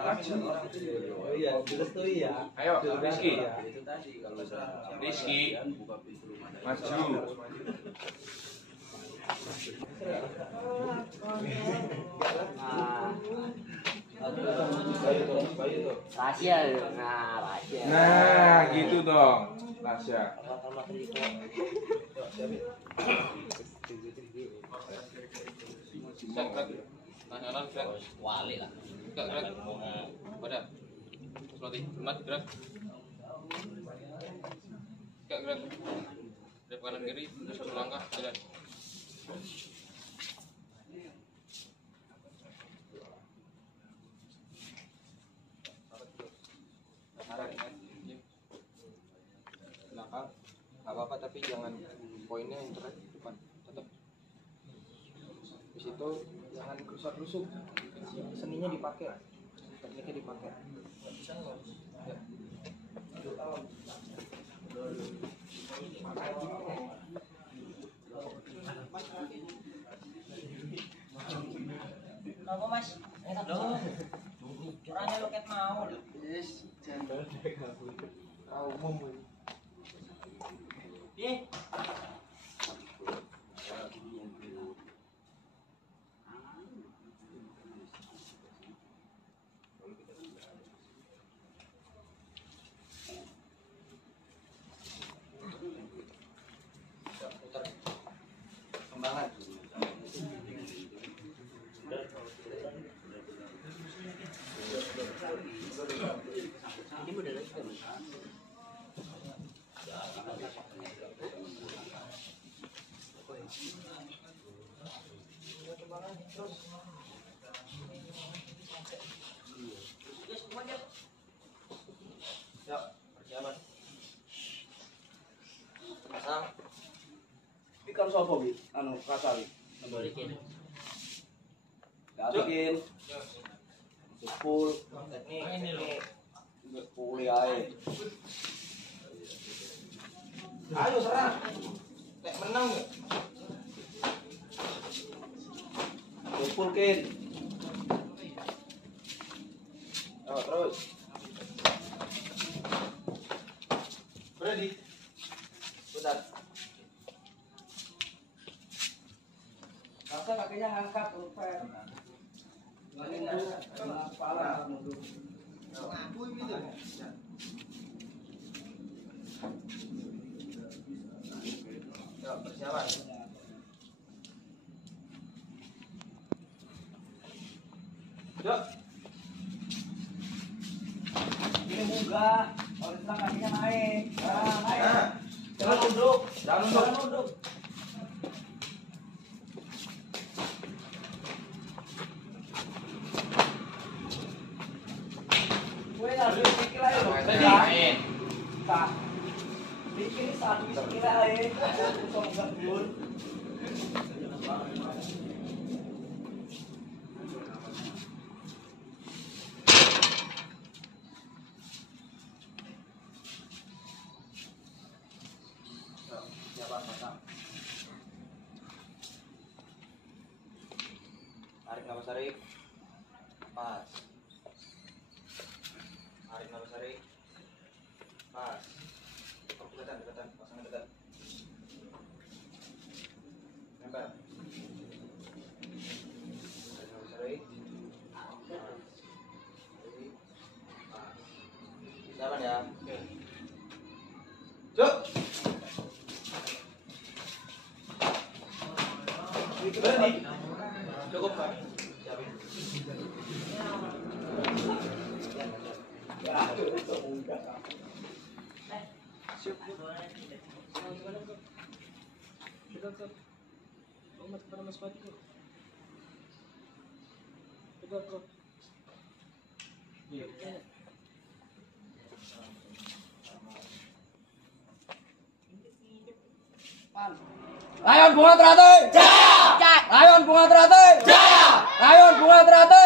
Oh iya, direstui ya. Ayo, Rizky. Itu tadi kalau Rizky, buka pintu rumah. maju. Rahasia, nah rahasia. Nah, gitu dong. Tasya. Wali lah. Pada. Seperti hormat gerak. Gerak. Dari kanan kiri terus berlangkah jalan. Belakang, nggak apa-apa tapi jangan poinnya yang terakhir depan tetap. Di situ jangan rusuk-rusuk, seninya dipakai, tekniknya dipakai. Bisa nggak? Ya. Kenapa mas? Enak dong. Curangnya loket mau. Yes, jangan umum. Ih. Kembangan. Ini udah lagi kan? Ya, persiapan. Pasang. Iki kan sapa iki? Anu kasar iki. Balikin. Bikin. Full Teknik. kuliah ae. Ayo serang. Nek menang ya. Full kin. Oh, terus. Ready. Bentar. Rasa kakinya ngangkat rupet. Kepala mundur. Ngaku gitu. Yuk, persiapan. Yuk. Ini munggah. Kalau sedang kakinya naik. Nah, naik. Jangan nunduk. Jangan nunduk. Jangan nunduk. Gue ngambil pikir aja loh. Main. Sah. Pikir ini satu pikir aja. Untuk enggak dulu. Siapa pasang? Tarik nafas tarik. Pas. Tarik nafas tarik. Pas. Oh, dekatan, pasangan dekat. Nempel. Tarik nafas tarik. Pas. Pas. Silakan ya. Cuk. Berani. Cukup, Pak. Siapin. Ya, itu munggah. Layon Bunga Teratai. Jaya. Layon Bunga Teratai. Jaya. Layon Bunga Teratai.